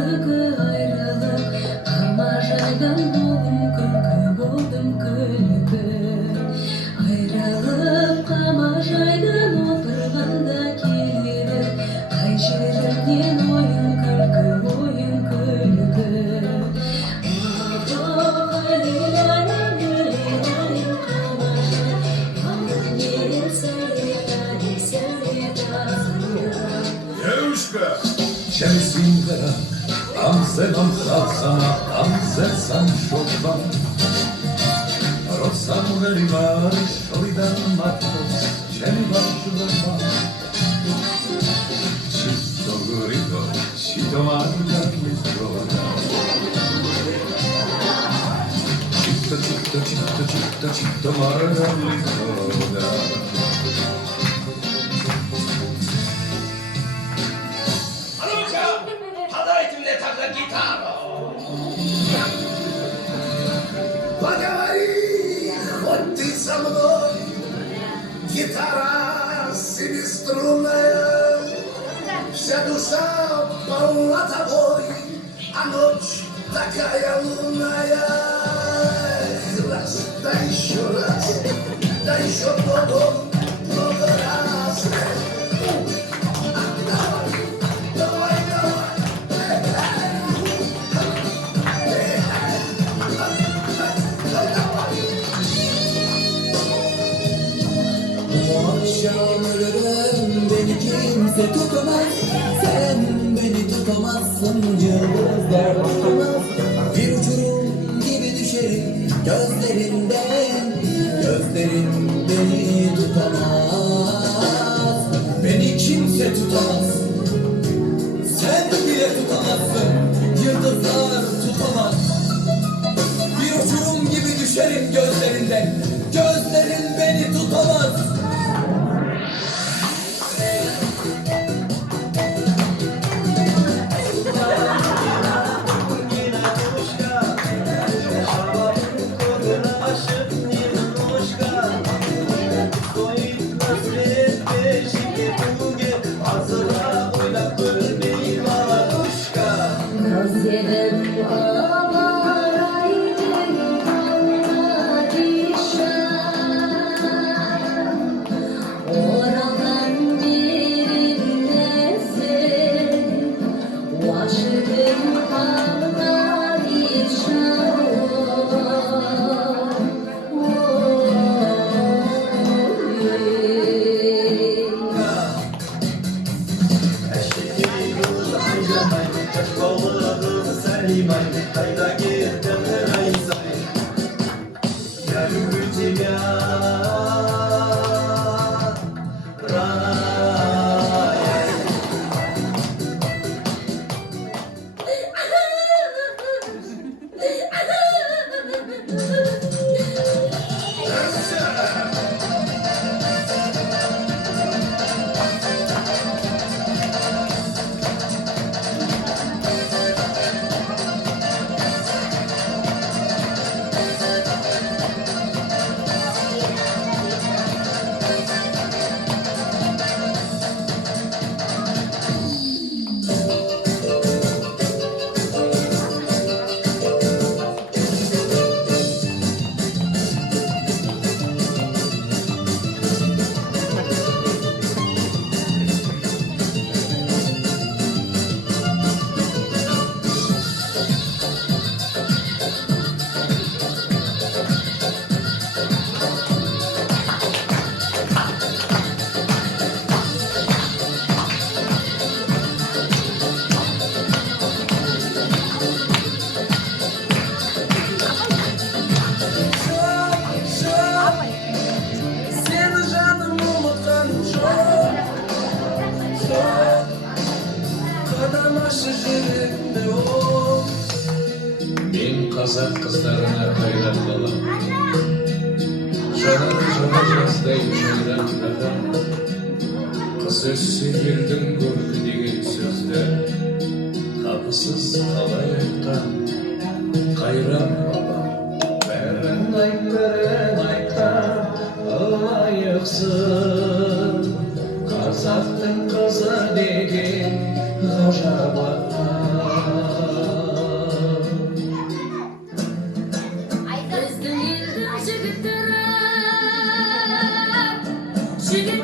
Yalnızlık ayrılık Kamaraydan oldum kırkı buldum kırkı Ayrılık kamaraydan oturganda keliri Kayşırın oyun kırkı oyun kırkı Oh lilalim lilalim kamaray Yalnız sevdani sevdani Девушка, Şemsingara, Amsterdam salsama, Amsterdam şokban. Rosam gariba, şolidan matos, Şeni başlama. Çito gurido, çito marga litroda. Çito, çito, çito, çito, çito marga litroda. Поговори, хоть ты со мной, гитара семиструнная, вся душа полна тобой, а ночь такая лунная. Раз, да еще раз, да еще много раз. Давай, давай, Bu akşam ölürüm, beni kimse tutamaz. Sen beni tutamazsın, yıldızlar tutamaz. Bir uçurum gibi düşerim gözlerinden. Gözlerin beni tutamaz. Beni kimse tutamaz. Sen bile tutamazsın, yıldızlar tutamaz. Bir uçurum gibi düşerim gözlerinden. Gözlerin beni tutamaz. Gözlerim kamaraydı kalmadişan Oradan birindesin Aşkım kalmadişan Когда где-то райзай, я люблю тебя, рай. Ben Kazak kızlarına hayran kalam. Жана жаздай жайраңдаған қыз өссе елдің көрді деген сөзді қапысыз қалай айтқан қайран баба бәрін айтқан лайықсыз қазақтың қызы деген ғажап ата Жигит